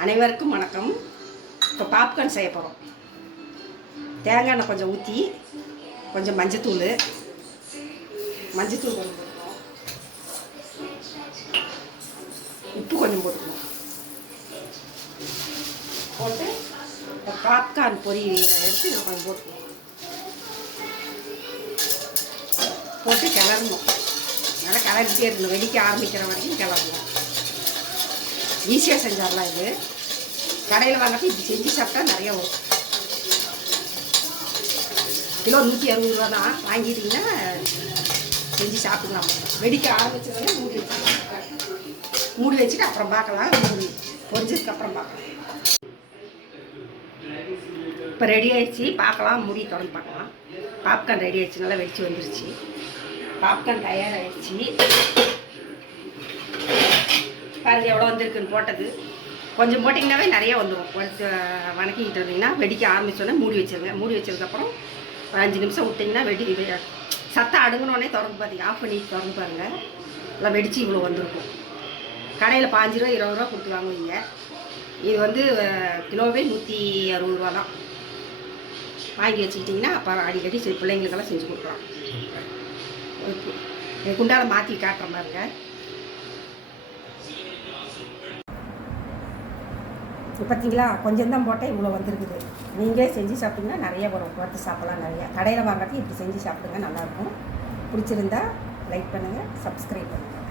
அனைவருக்கும் வணக்கம். இப்போ பாப்கார்ன் செய்ய போகிறோம். தேங்காய் எண்ணெய் கொஞ்சம் ஊற்றி கொஞ்சம் மஞ்சத்தூள் கொஞ்சம் போட்டுக்கணும், உப்பு கொஞ்சம் போட்டுக்கணும். போட்டு இந்த பாப்கார்ன் பொரி எடுத்து இதில் கொஞ்சம் போட்டுக்கணும். போட்டு கிளறணும். நல்லா கிளறிக்கிட்டே இருக்கணும். வெடிக்க ஆரம்பிக்கிற வரைக்கும் கிளறணும். ஈஸியாக செஞ்சிடலாம். இது கடையில் வாங்கிட்டு இப்படி செஞ்சு சாப்பிட்டா நிறையா வரும். கிலோ 160 ரூபா தான். வாங்கிட்டிங்கன்னா செஞ்சு சாப்பிடலாம். வெடிக்க ஆரம்பிச்சதுனால மூடி வச்சுட்டு அப்புறம் பார்க்கலாம். பொரிஞ்சதுக்கப்புறம் பார்க்கலாம். இப்போ ரெடி ஆகிடுச்சு. பார்க்கலாம், மூடி திறந்து பார்க்கலாம். பாப்கார்ன் ரெடி ஆகிடுச்சு. நல்லா வெடிச்சு வந்துருச்சு. பாப்கார்ன் தயாராகிடுச்சு. பாருங்கள் எவ்வளோ வந்திருக்குன்னு. போட்டது கொஞ்சம் போட்டிங்கனாவே நிறையா வந்துடும். வணக்கிக்கிட்டு இருந்தீங்கன்னா வெடிக்க ஆரம்பிச்சோன்னே மூடி வச்சுருங்க. மூடி வச்சதுக்கப்புறம் ஒரு 5 நிமிஷம் விட்டிங்கன்னா சத்தம் அடுங்கினோடனே திறந்து பார்த்தீங்க, ஆஃப் பண்ணி திறந்து பாருங்கள். எல்லாம் வெடித்து இவ்வளோ வந்திருக்கும். கடையில் 5 ரூபா 20 ரூபா கொடுத்து வாங்குவீங்க. இது வந்து கிலோவே 160 ரூபா தான். வாங்கி வச்சுக்கிட்டிங்கன்னா அப்புறம் அடிக்கடி பிள்ளைங்களுக்கெல்லாம் செஞ்சு கொடுக்கலாம். குண்டால மாற்றி காட்டுற மாதிரிங்க. பார்த்தீங்களா, கொஞ்சம் தான் போட்டால் இவ்வளோ வந்துருக்குது. நீங்களே செஞ்சு சாப்பிட்டிங்கன்னா நிறைய வரும். பார்த்து சாப்பிட்லாம் நிறையா. கடையில் வாங்கிறதுக்கு இப்படி செஞ்சு சாப்பிடுங்க, நல்லாயிருக்கும். பிடிச்சிருந்தா லைக் பண்ணுங்கள், சப்ஸ்கிரைப் பண்ணுங்கள்.